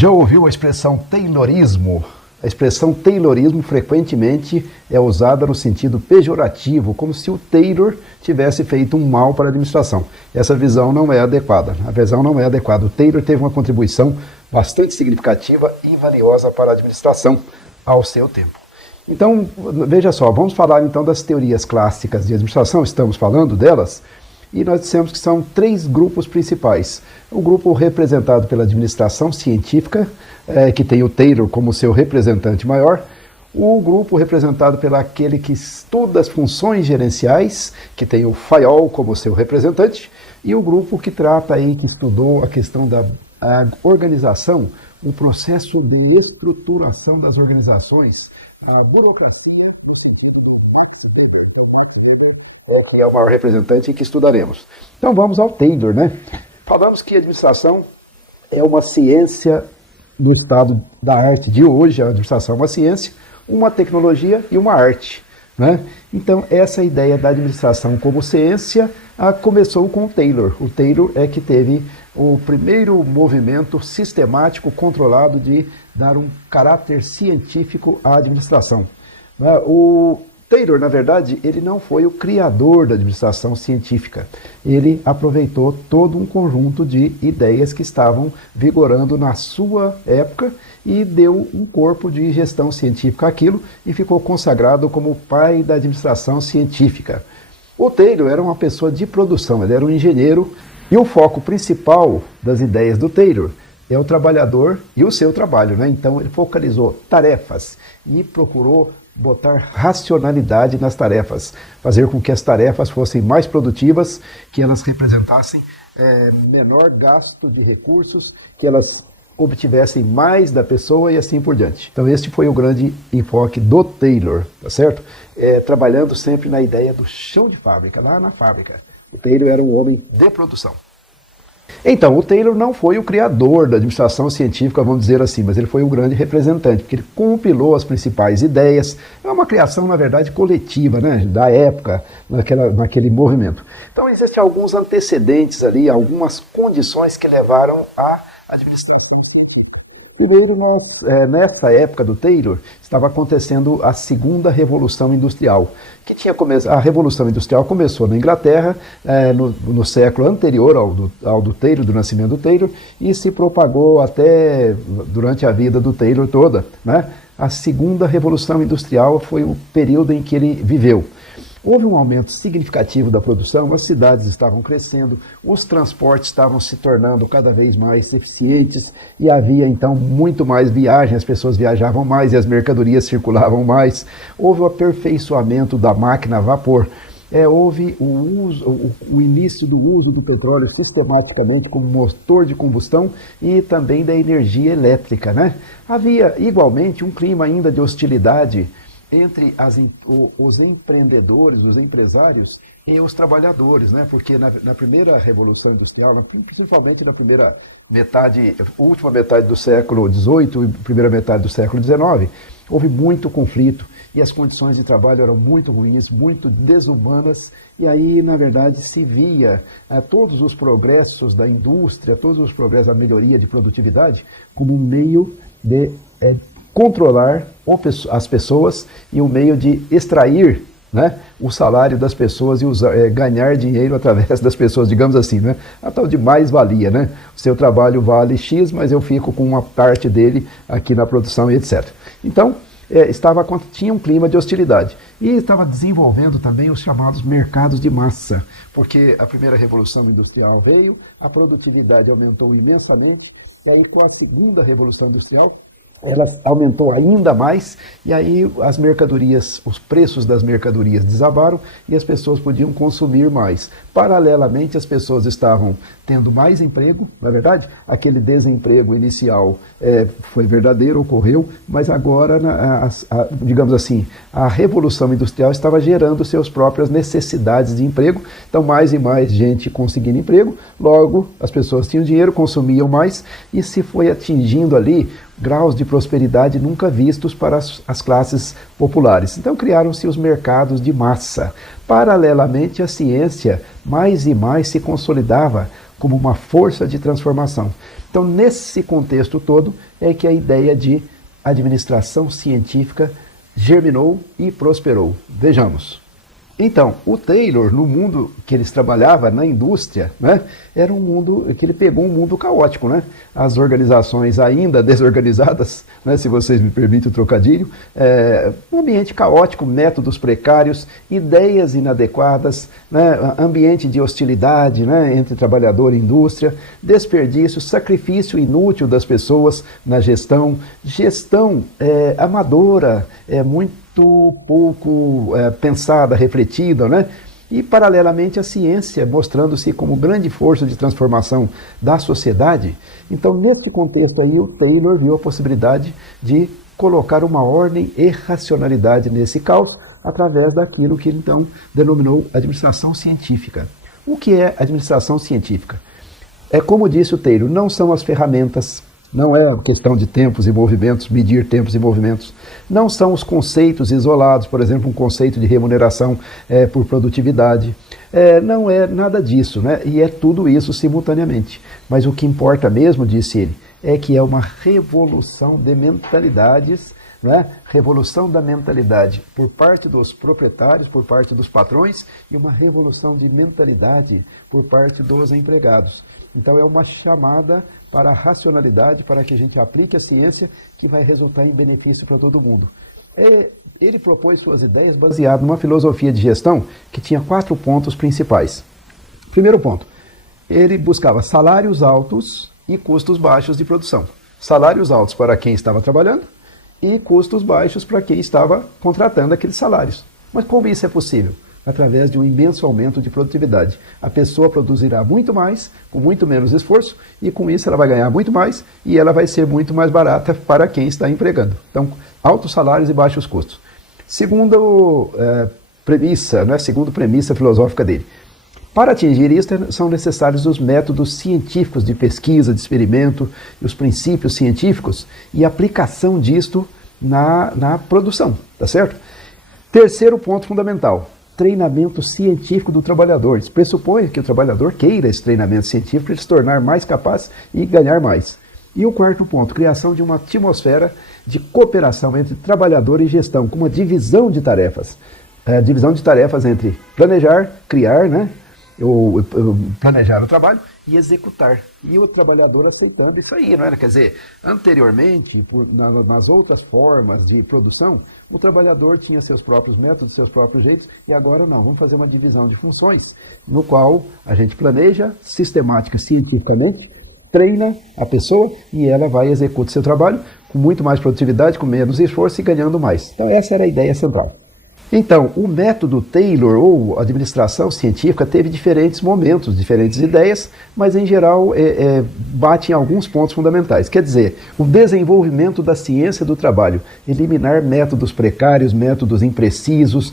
Já ouviu a expressão Taylorismo? A expressão Taylorismo frequentemente é usada no sentido pejorativo, como se o Taylor tivesse feito um mal para a administração. Essa visão não é adequada. A visão não é adequada. O Taylor teve uma contribuição bastante significativa e valiosa para a administração ao seu tempo. Então, veja só, vamos falar então das teorias clássicas de administração, estamos falando delas, e nós dissemos que são três grupos principais. O grupo representado pela administração científica, que tem o Taylor como seu representante maior. O grupo representado pelo aquele que estuda as funções gerenciais, que tem o Fayol como seu representante. E o grupo que trata aí, que estudou a questão da organização, o processo de estruturação das organizações, a burocracia. É o maior representante que estudaremos. Então vamos ao Taylor, né? Falamos que a administração é uma ciência no estado da arte de hoje. A administração é uma ciência, uma tecnologia e uma arte, né? Então essa ideia da administração como ciência começou com o Taylor. O Taylor é que teve o primeiro movimento sistemático controlado de dar um caráter científico à administração. O Taylor, na verdade, ele não foi o criador da administração científica. Ele aproveitou todo um conjunto de ideias que estavam vigorando na sua época e deu um corpo de gestão científica àquilo e ficou consagrado como o pai da administração científica. O Taylor era uma pessoa de produção, ele era um engenheiro e o foco principal das ideias do Taylor é o trabalhador e o seu trabalho, né? Então ele focalizou tarefas e procurou botar racionalidade nas tarefas, fazer com que as tarefas fossem mais produtivas, que elas representassem menor gasto de recursos, que elas obtivessem mais da pessoa e assim por diante. Então este foi o grande enfoque do Taylor, tá certo? Trabalhando sempre na ideia do chão de fábrica, lá na fábrica. O Taylor era um homem de produção. Então, o Taylor não foi o criador da administração científica, vamos dizer assim, mas ele foi o grande representante, porque ele compilou as principais ideias. É uma criação, na verdade, coletiva, né, da época, naquele movimento. Então, existem alguns antecedentes ali, algumas condições que levaram à administração científica. Primeiro, nessa época do Taylor, estava acontecendo a segunda Revolução Industrial, que tinha começado. A Revolução Industrial começou na Inglaterra, no século anterior ao do Taylor, do nascimento do Taylor, e se propagou até durante a vida do Taylor toda, né? A segunda Revolução Industrial foi o período em que ele viveu. Houve um aumento significativo da produção, as cidades estavam crescendo, os transportes estavam se tornando cada vez mais eficientes e havia então muito mais viagem, as pessoas viajavam mais e as mercadorias circulavam mais. Houve o aperfeiçoamento da máquina a vapor. Houve o início do uso do petróleo sistematicamente como motor de combustão e também da energia elétrica, né? Havia igualmente um clima ainda de hostilidade entre os empreendedores, os empresários e os trabalhadores, né? Porque na primeira Revolução Industrial, principalmente na primeira metade, última metade do século XVIII e primeira metade do século XIX, houve muito conflito e as condições de trabalho eram muito ruins, muito desumanas, e aí, na verdade, se via todos os progressos da indústria, todos os progressos da melhoria de produtividade como um meio de controlar as pessoas e um meio de extrair, né, o salário das pessoas e ganhar dinheiro através das pessoas, digamos assim, né? A tal de mais-valia, né? O seu trabalho vale X, mas eu fico com uma parte dele aqui na produção e etc. Então, tinha um clima de hostilidade. E estava desenvolvendo também os chamados mercados de massa, porque a primeira Revolução Industrial veio, a produtividade aumentou imensamente, e aí com a segunda Revolução Industrial, ela aumentou ainda mais, e aí as mercadorias, os preços das mercadorias desabaram e as pessoas podiam consumir mais. Paralelamente, as pessoas estavam tendo mais emprego, na verdade, aquele desemprego inicial foi verdadeiro, ocorreu, mas agora, digamos assim, a Revolução Industrial estava gerando suas próprias necessidades de emprego, então mais e mais gente conseguindo emprego, logo as pessoas tinham dinheiro, consumiam mais, e se foi atingindo ali graus de prosperidade nunca vistos para as classes populares. Então criaram-se os mercados de massa. Paralelamente, a ciência mais e mais se consolidava como uma força de transformação. Então, nesse contexto todo, é que a ideia de administração científica germinou e prosperou. Vejamos. Então, o Taylor, no mundo que eles trabalhavam, na indústria, né, era um mundo que ele pegou um mundo caótico, né? As organizações ainda desorganizadas, né, se vocês me permitem o trocadilho, um ambiente caótico, métodos precários, ideias inadequadas, né, ambiente de hostilidade, né, entre trabalhador e indústria, desperdício, sacrifício inútil das pessoas na gestão amadora, muito pouco pensada, refletida, né? E, paralelamente, a ciência mostrando-se como grande força de transformação da sociedade. Então, nesse contexto aí, o Taylor viu a possibilidade de colocar uma ordem e racionalidade nesse caos através daquilo que ele, então, denominou administração científica. O que é administração científica? É como disse o Taylor, não são as ferramentas, não é questão de tempos e movimentos, medir tempos e movimentos. Não são os conceitos isolados, por exemplo, um conceito de remuneração por produtividade. Não é nada disso, né? E é tudo isso simultaneamente. Mas o que importa mesmo, disse ele, é que é uma revolução de mentalidades, né? Revolução da mentalidade por parte dos proprietários, por parte dos patrões, e uma revolução de mentalidade por parte dos empregados. Então é uma chamada para a racionalidade, para que a gente aplique a ciência, que vai resultar em benefício para todo mundo. Ele propôs suas ideias baseado numa filosofia de gestão que tinha 4 pontos principais. Primeiro ponto, ele buscava salários altos e custos baixos de produção. Salários altos para quem estava trabalhando e custos baixos para quem estava contratando aqueles salários. Mas como isso é possível? Através de um imenso aumento de produtividade. A pessoa produzirá muito mais, com muito menos esforço, e com isso ela vai ganhar muito mais, e ela vai ser muito mais barata para quem está empregando. Então, altos salários e baixos custos. Segunda premissa filosófica dele. Para atingir isso, são necessários os métodos científicos de pesquisa, de experimento, e os princípios científicos, e aplicação disto na produção, tá certo? Terceiro ponto fundamental. Treinamento científico do trabalhador. Isso pressupõe que o trabalhador queira esse treinamento científico para ele se tornar mais capaz e ganhar mais. E o quarto ponto, criação de uma atmosfera de cooperação entre trabalhador e gestão, com uma divisão de tarefas. Divisão de tarefas entre planejar, criar, né? Planejar o trabalho e executar. E o trabalhador aceitando isso aí, não era? Quer dizer, anteriormente, nas outras formas de produção, o trabalhador tinha seus próprios métodos, seus próprios jeitos, e agora não, vamos fazer uma divisão de funções, no qual a gente planeja sistemática, cientificamente, treina a pessoa e ela vai e executa seu trabalho com muito mais produtividade, com menos esforço e ganhando mais. Então essa era a ideia central. Então, o método Taylor, ou administração científica, teve diferentes momentos, diferentes ideias, mas em geral bate em alguns pontos fundamentais. Quer dizer, o desenvolvimento da ciência do trabalho, eliminar métodos precários, métodos imprecisos,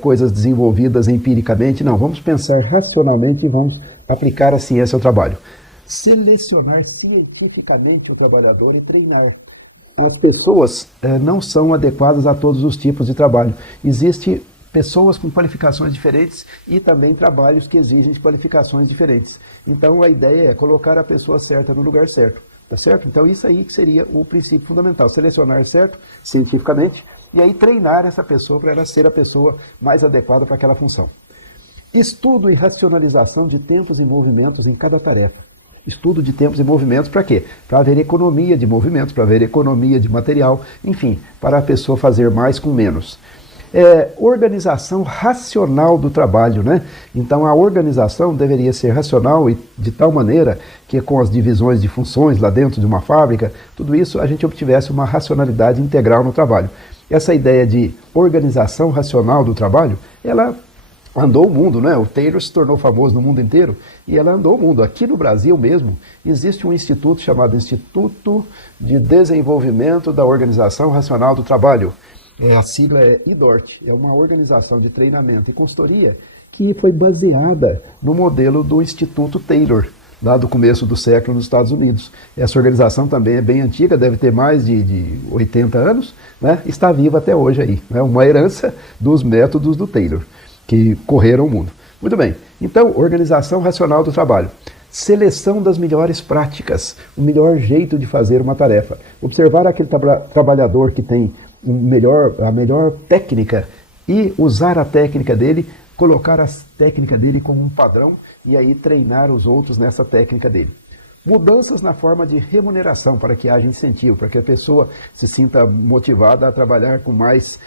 coisas desenvolvidas empiricamente. Não, vamos pensar racionalmente e vamos aplicar a ciência ao trabalho. Selecionar cientificamente o trabalhador e treinar. As pessoas não são adequadas a todos os tipos de trabalho. Existem pessoas com qualificações diferentes e também trabalhos que exigem qualificações diferentes. Então a ideia é colocar a pessoa certa no lugar certo, tá certo? Então isso aí que seria o princípio fundamental, selecionar certo, cientificamente, e aí treinar essa pessoa para ela ser a pessoa mais adequada para aquela função. Estudo e racionalização de tempos e movimentos em cada tarefa. Estudo de tempos e movimentos para quê? Para haver economia de movimentos, para haver economia de material, enfim, para a pessoa fazer mais com menos. Organização racional do trabalho, né? Então a organização deveria ser racional e de tal maneira que com as divisões de funções lá dentro de uma fábrica, tudo isso a gente obtivesse uma racionalidade integral no trabalho. Essa ideia de organização racional do trabalho, ela andou o mundo, né? O Taylor se tornou famoso no mundo inteiro e ela andou o mundo. Aqui no Brasil mesmo, existe um instituto chamado Instituto de Desenvolvimento da Organização Racional do Trabalho. A sigla é IDORT, é uma organização de treinamento e consultoria que foi baseada no modelo do Instituto Taylor. lá do começo do século nos Estados Unidos. Essa organização também é bem antiga, deve ter mais de 80 anos, né? Está viva até hoje aí. Né? Uma herança dos métodos do Taylor, que correram o mundo. Muito bem, então, organização racional do trabalho. Seleção das melhores práticas, o melhor jeito de fazer uma tarefa. Observar aquele trabalhador que tem a melhor técnica e usar a técnica dele, colocar a técnica dele como um padrão e aí treinar os outros nessa técnica dele. Mudanças na forma de remuneração para que haja incentivo, para que a pessoa se sinta motivada a trabalhar com mais,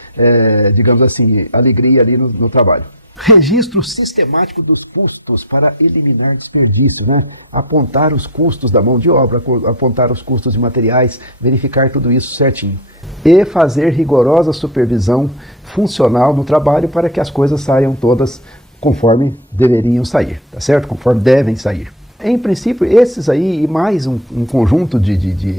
digamos assim, alegria ali no trabalho. Registro sistemático dos custos para eliminar desperdício, né? Apontar os custos da mão de obra, apontar os custos de materiais, verificar tudo isso certinho. E fazer rigorosa supervisão funcional no trabalho para que as coisas saiam todas conforme deveriam sair, tá certo? Conforme devem sair. Em princípio, esses aí e mais um conjunto de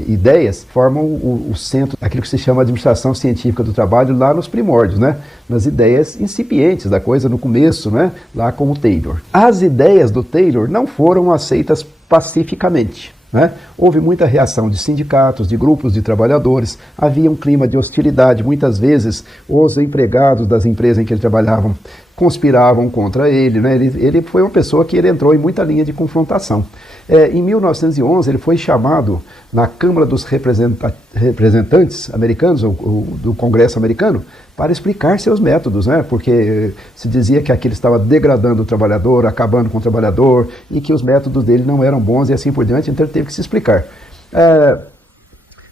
ideias formam o centro daquilo que se chama administração científica do trabalho lá nos primórdios, né? Nas ideias incipientes da coisa no começo, né? Lá com o Taylor. As ideias do Taylor não foram aceitas pacificamente. Né? Houve muita reação de sindicatos, de grupos de trabalhadores, havia um clima de hostilidade, muitas vezes os empregados das empresas em que ele trabalhava conspiravam contra ele, né? Ele foi uma pessoa que ele entrou em muita linha de confrontação. Em 1911 ele foi chamado na Câmara dos Representantes americanos, do Congresso americano, para explicar seus métodos, né? Porque se dizia que aquilo estava degradando o trabalhador, acabando com o trabalhador, e que os métodos dele não eram bons e assim por diante, então ele teve que se explicar.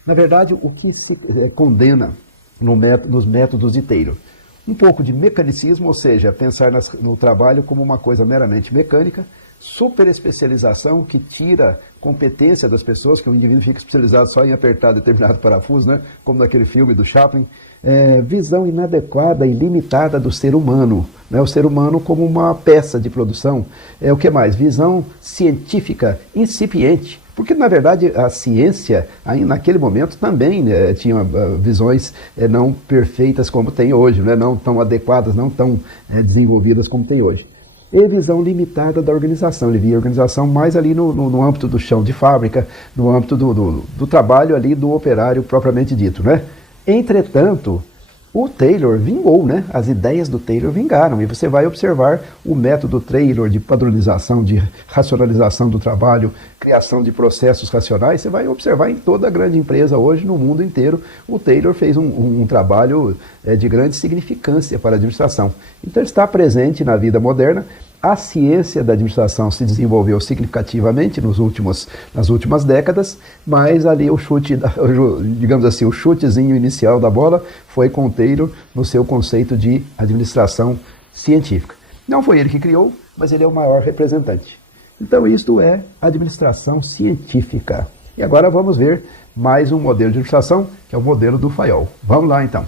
Na verdade, o que se condena nos métodos de Taylor? Um pouco de mecanicismo, ou seja, pensar no trabalho como uma coisa meramente mecânica, superespecialização que tira competência das pessoas, que o indivíduo fica especializado só em apertar determinado parafuso, né? Como naquele filme do Chaplin. Visão inadequada e limitada do ser humano, né? O ser humano como uma peça de produção. O que mais? Visão científica incipiente. Porque, na verdade, a ciência, aí, naquele momento, também tinha visões não perfeitas como tem hoje, né? Não tão adequadas, não tão desenvolvidas como tem hoje. E visão limitada da organização. Ele via a organização mais ali no âmbito do chão de fábrica, no âmbito do trabalho ali do operário propriamente dito, né? Entretanto, o Taylor vingou, né? As ideias do Taylor vingaram, e você vai observar o método Taylor de padronização, de racionalização do trabalho, criação de processos racionais, você vai observar em toda a grande empresa hoje, no mundo inteiro, o Taylor fez um trabalho de grande significância para a administração. Então ele está presente na vida moderna. A ciência da administração se desenvolveu significativamente nas últimas décadas, mas ali o chute, digamos assim, o chutezinho inicial da bola foi com o Taylor no seu conceito de administração científica. Não foi ele que criou, mas ele é o maior representante. Então isto é administração científica. E agora vamos ver mais um modelo de administração, que é o modelo do Fayol. Vamos lá então.